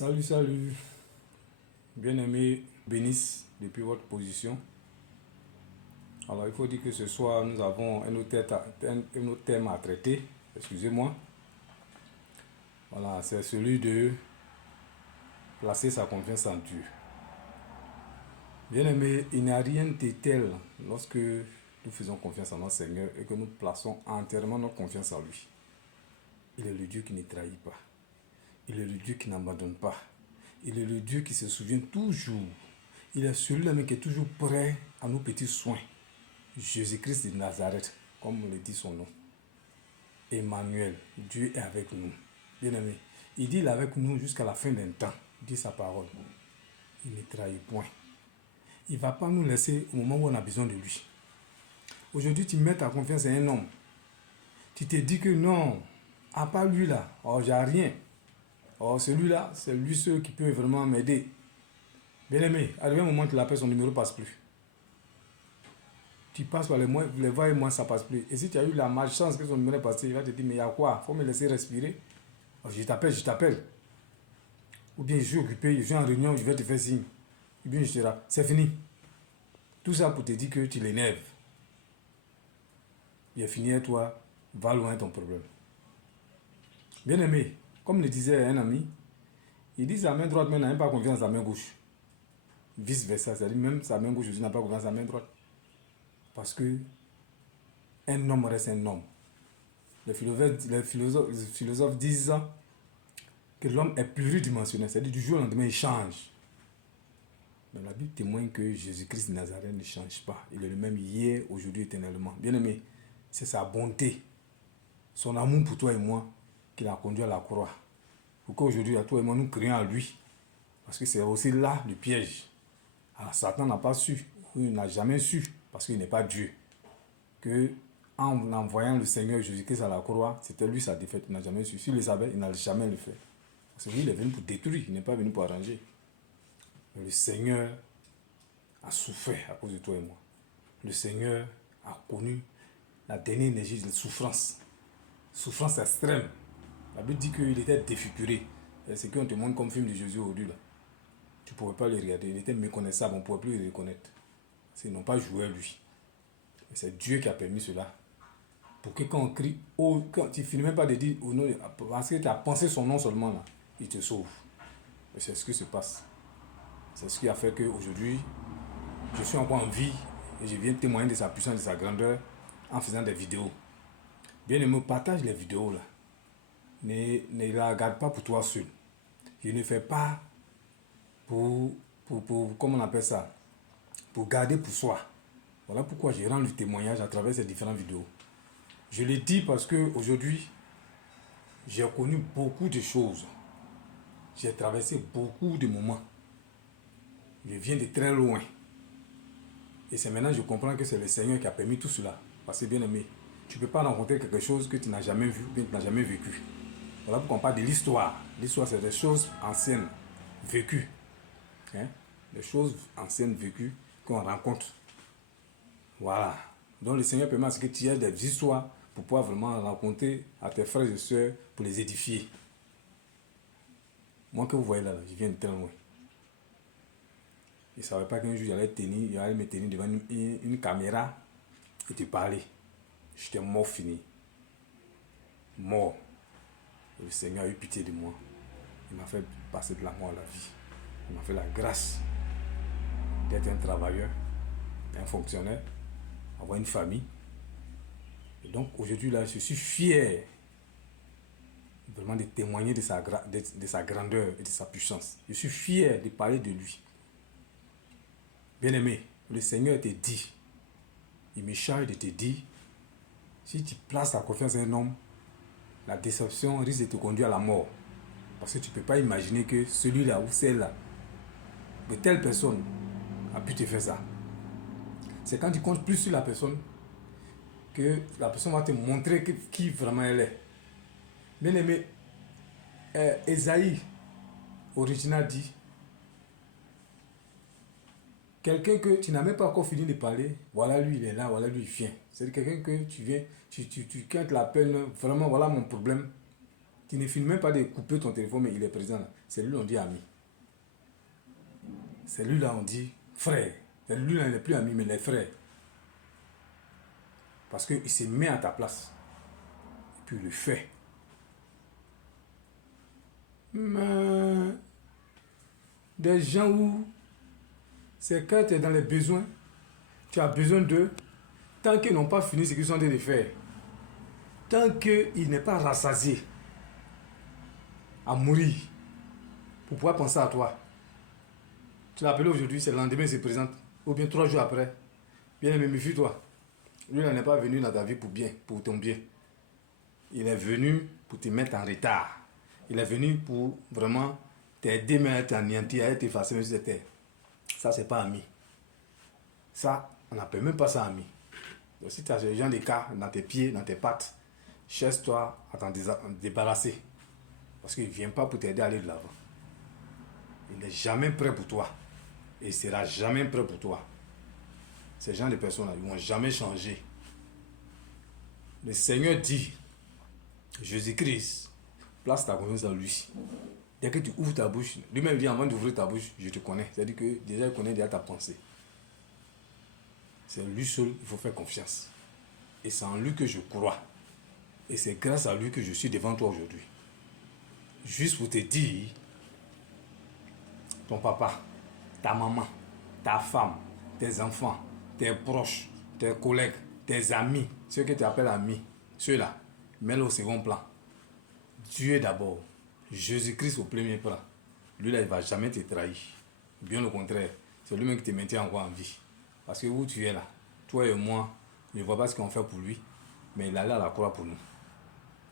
Salut, salut. Bien-aimé, bénisse depuis votre position. Alors, il faut dire que ce soir, nous avons un autre thème à traiter. Excusez-moi. Voilà, c'est celui de placer sa confiance en Dieu. Bien-aimé, il n'y a rien de tel lorsque nous faisons confiance en notre Seigneur et que nous plaçons entièrement notre confiance en lui. Il est le Dieu qui ne trahit pas. Il est le Dieu qui n'abandonne pas. Il est le Dieu qui se souvient toujours. Il est celui-là qui est toujours prêt à nos petits soins. Jésus-Christ de Nazareth, comme le dit son nom. Emmanuel, Dieu est avec nous. Bien-aimé, il dit il est avec nous jusqu'à la fin d'un temps. Il dit sa parole. Il ne trahit point. Il ne va pas nous laisser au moment où on a besoin de lui. Aujourd'hui, tu mets ta confiance en un homme. Tu te dis que non, à part lui là, oh, j'ai rien. Oh, celui-là, c'est lui seul qui peut vraiment m'aider. Bien-aimé, arrivé un moment que tu l'appelles, son numéro ne passe plus. Tu passes par les voies et moi, ça ne passe plus. Et si tu as eu la malchance que son numéro est passé, il va te dire, mais il y a quoi? Il faut me laisser respirer. Oh, je t'appelle. Ou bien je suis occupé, je suis en réunion, je vais te faire signe. Ou bien je te dirai, c'est fini. Tout ça pour te dire que tu l'énerves. Il est fini à toi, va loin ton problème. Bien-aimé, comme le disait un ami, il dit sa main droite, mais n'a même pas confiance à sa main gauche. Vice versa, c'est-à-dire même sa main gauche aussi n'a pas confiance à sa main droite. Parce que un homme reste un homme. Les philosophes disent que l'homme est pluridimensionnel, c'est-à-dire du jour au lendemain il change. Mais la Bible témoigne que Jésus-Christ de Nazareth ne change pas. Il est le même hier, aujourd'hui, éternellement. Bien-aimé, c'est sa bonté, son amour pour toi et moi qui l'a conduit à la croix. Pour qu'aujourd'hui, à toi et moi, nous crions à lui. Parce que c'est aussi là le piège. Alors, Satan n'a pas su, ou il n'a jamais su, parce qu'il n'est pas Dieu, que en envoyant le Seigneur Jésus-Christ à la croix, c'était lui sa défaite. Il n'a jamais su. S'il le savait, il n'allait jamais le faire. Parce que lui, il est venu pour détruire, il n'est pas venu pour arranger. Mais le Seigneur a souffert à cause de toi et moi. Le Seigneur a connu la dernière énergie de souffrance. Souffrance extrême. La Bible dit qu'il était défiguré. C'est ce qu'on te montre comme film de Jésus aujourd'hui là. Tu ne pouvais pas le regarder. Il était méconnaissable, on ne pouvait plus le reconnaître. Ils n'ont pas joué à lui. Et c'est Dieu qui a permis cela. Pour que quand on crie, oh, quand tu ne finis même pas de dire, oh non, parce que tu as pensé son nom seulement là, il te sauve. Et c'est ce qui se passe. C'est ce qui a fait qu'aujourd'hui, je suis encore en vie et je viens témoigner de sa puissance, de sa grandeur en faisant des vidéos. Bien aimé, partage les vidéos là. Ne la regarde pas pour toi seul. Je ne fais pas pour comment on appelle ça, pour garder pour soi. Voilà pourquoi je rends le témoignage à travers ces différentes vidéos. Je le dis parce que aujourd'hui, j'ai connu beaucoup de choses. J'ai traversé beaucoup de moments. Je viens de très loin. Et c'est maintenant que je comprends que c'est le Seigneur qui a permis tout cela. Parce que bien aimé, tu ne peux pas rencontrer quelque chose que tu n'as jamais vu, que tu n'as jamais vécu. Voilà pourquoi on parle de l'histoire. L'histoire, c'est des choses anciennes, vécues. Hein? Des choses anciennes, vécues, qu'on rencontre. Voilà. Donc le Seigneur permet à ce que tu aies des histoires pour pouvoir vraiment raconter à tes frères et sœurs pour les édifier. Moi que vous voyez là, je viens de très loin. Je ne savais pas qu'un jour j'allais me tenir devant une caméra et te parler. J'étais mort fini. Mort. Et le Seigneur a eu pitié de moi. Il m'a fait passer de la mort à la vie. Il m'a fait la grâce d'être un travailleur, un fonctionnaire, avoir une famille. Et donc aujourd'hui là, je suis fier vraiment de témoigner de sa grandeur et de sa puissance. Je suis fier de parler de lui. Bien-aimé, le Seigneur te dit, il me charge de te dire, si tu places ta confiance en un homme, la déception risque de te conduire à la mort. Parce que tu ne peux pas imaginer que celui-là ou celle-là, de telle personne, a pu te faire ça. C'est quand tu comptes plus sur la personne que la personne va te montrer qui vraiment elle est. Bien aimé, Esaïe, original dit, quelqu'un que tu n'as même pas encore fini de parler, voilà lui il est là, voilà lui il vient. C'est quelqu'un que tu viens, quand tu l'appelles, vraiment voilà mon problème, Tu ne finis même pas de couper ton téléphone, mais il est présent là. C'est lui, on dit ami. C'est lui là, on dit frère. C'est lui là, il n'est plus ami, mais les frères. Parce qu'il se met à ta place. Et puis il le fait. Mais des gens où c'est quand tu es dans les besoins, tu as besoin d'eux, tant qu'ils n'ont pas fini ce qu'ils sont en train de faire, tant qu'il n'est pas rassasié à mourir pour pouvoir penser à toi. Tu l'as appelé aujourd'hui, c'est le lendemain, il se présente, ou bien 3 jours après. Bien aimé, méfie-toi. Lui, il n'est pas venu dans ta vie pour ton bien. Il est venu pour te mettre en retard. Il est venu pour vraiment t'aider, mais à t'anéantir, à t'effacer même sur cette terre. Ça, c'est pas ami. Ça, on n'appelle même pas ça ami. Donc, si tu as ce genre de cas dans tes pieds, dans tes pattes, cherche-toi à t'en débarrasser. Parce qu'il ne vient pas pour t'aider à aller de l'avant. Il n'est jamais prêt pour toi. Et il ne sera jamais prêt pour toi. Ces gens de personnes-là, ils ne vont jamais changer. Le Seigneur dit, Jésus-Christ, place ta confiance en lui. Dès que tu ouvres ta bouche, lui-même dit avant d'ouvrir ta bouche, je te connais. C'est-à-dire que déjà, il connaît déjà ta pensée. C'est lui seul, il faut faire confiance. Et c'est en lui que je crois. Et c'est grâce à lui que je suis devant toi aujourd'hui. Juste pour te dire, ton papa, ta maman, ta femme, tes enfants, tes proches, tes collègues, tes amis, ceux que tu appelles amis, ceux-là, mets-le au second plan. Dieu d'abord, Jésus-Christ au premier plan. Lui là, il ne va jamais te trahir. Bien au contraire, c'est lui-même qui te maintient encore en vie. Parce que où tu es là, toi et moi, ne vois pas ce qu'on fait pour lui, mais il allait à la croix pour nous.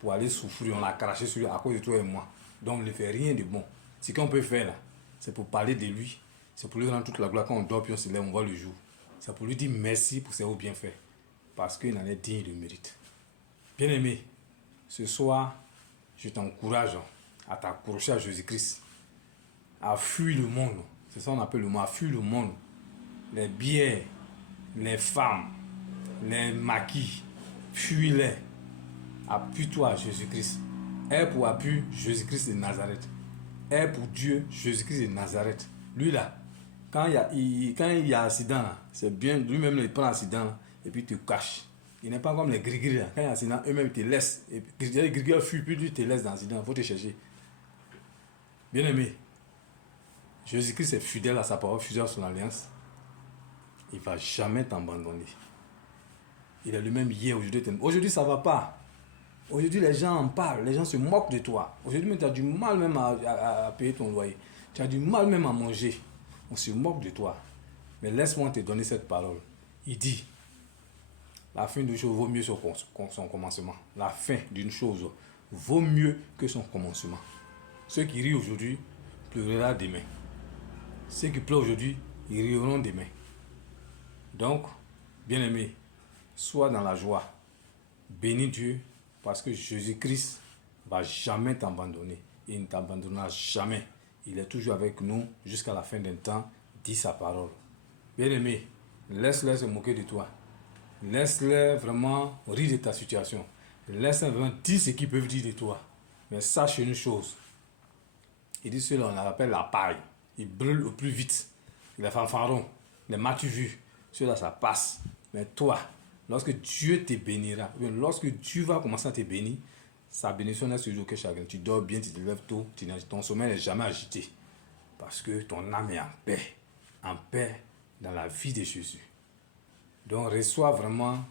Pour aller souffrir, on l'a craché sur lui à cause de toi et moi. Donc, il ne fait rien de bon. Ce qu'on peut faire là, c'est pour parler de lui. C'est pour lui rendre toute la gloire. Quand on dort, puis on se lève, on voit le jour. C'est pour lui dire merci pour ses hauts bienfaits. Parce qu'il en est digne de mérite. Bien aimé, ce soir, je t'encourage à t'accrocher à Jésus-Christ. À fuir le monde. C'est ça qu'on appelle le mot, à fuir le monde. Les bières, les femmes, les maquis, fuis-les. Appuie-toi à Jésus-Christ. Aie pour appui Jésus-Christ de Nazareth. Aie pour Dieu Jésus-Christ de Nazareth. Lui là, quand il y a accident, c'est bien, lui-même il prend l'accident et puis il te cache. Il n'est pas comme les gris-gris là. Quand il y a accident, eux-mêmes ils te laissent. Et les gris-gris fuient, puis tu te laisses dans l'accident. Il faut te chercher. Bien aimé, Jésus-Christ est fidèle à sa parole, fidèle à son alliance. Il ne va jamais t'abandonner. Il est lui-même hier, aujourd'hui. Aujourd'hui, ça ne va pas. Aujourd'hui, les gens en parlent, les gens se moquent de toi. Aujourd'hui, tu as du mal même à payer ton loyer. Tu as du mal même à manger. On se moque de toi. Mais laisse-moi te donner cette parole. Il dit, la fin d'une chose vaut mieux son commencement. La fin d'une chose vaut mieux que son commencement. Ceux qui rient aujourd'hui pleureront demain. Ceux qui pleurent aujourd'hui, ils riront demain. Donc, bien-aimé, sois dans la joie. Bénis Dieu parce que Jésus-Christ ne va jamais t'abandonner. Il ne t'abandonnera jamais. Il est toujours avec nous jusqu'à la fin d'un temps, dit sa parole. Bien-aimé, laisse-les se moquer de toi. Laisse-les vraiment rire de ta situation. Laisse-les vraiment dire ce qu'ils peuvent dire de toi. Mais sache une chose. Il dit cela, on l'appelle la paille. Il brûle au plus vite. Les fanfarons, les m'as-tu vu, cela ça passe. Mais toi, lorsque Dieu te bénira, lorsque Dieu va commencer à te bénir, sa bénédiction est toujours que chacun. Tu dors bien, tu te lèves tôt, ton sommeil n'est jamais agité. Parce que ton âme est en paix dans la vie de Jésus. Donc reçois vraiment,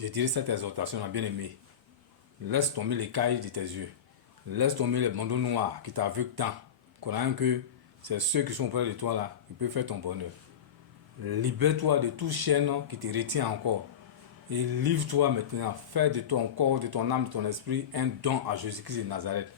je dirais cette exhortation, bien aimé. Laisse tomber les cailles de tes yeux. Laisse tomber les bandeaux noirs qui t'aveuglent tant. Croyant que c'est ceux qui sont près de toi là qui peuvent faire ton bonheur. Libère-toi de toute chaîne qui te retient encore. Et livre-toi maintenant. Fais de ton corps, de ton âme, de ton esprit un don à Jésus-Christ de Nazareth.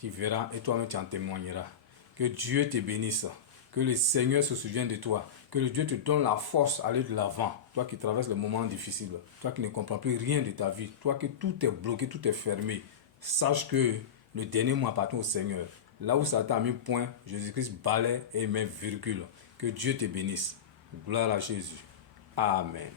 Tu verras et toi-même tu en témoigneras. Que Dieu te bénisse. Que le Seigneur se souvienne de toi. Que le Dieu te donne la force d'aller de l'avant. Toi qui traverses les moments difficiles. Toi qui ne comprends plus rien de ta vie. Toi que tout est bloqué, tout est fermé. Sache que le dernier mot appartient au Seigneur. Là où Satan a mis point, Jésus-Christ balaie et met virgule. Que Dieu te bénisse. Gloire à Jésus. Amen.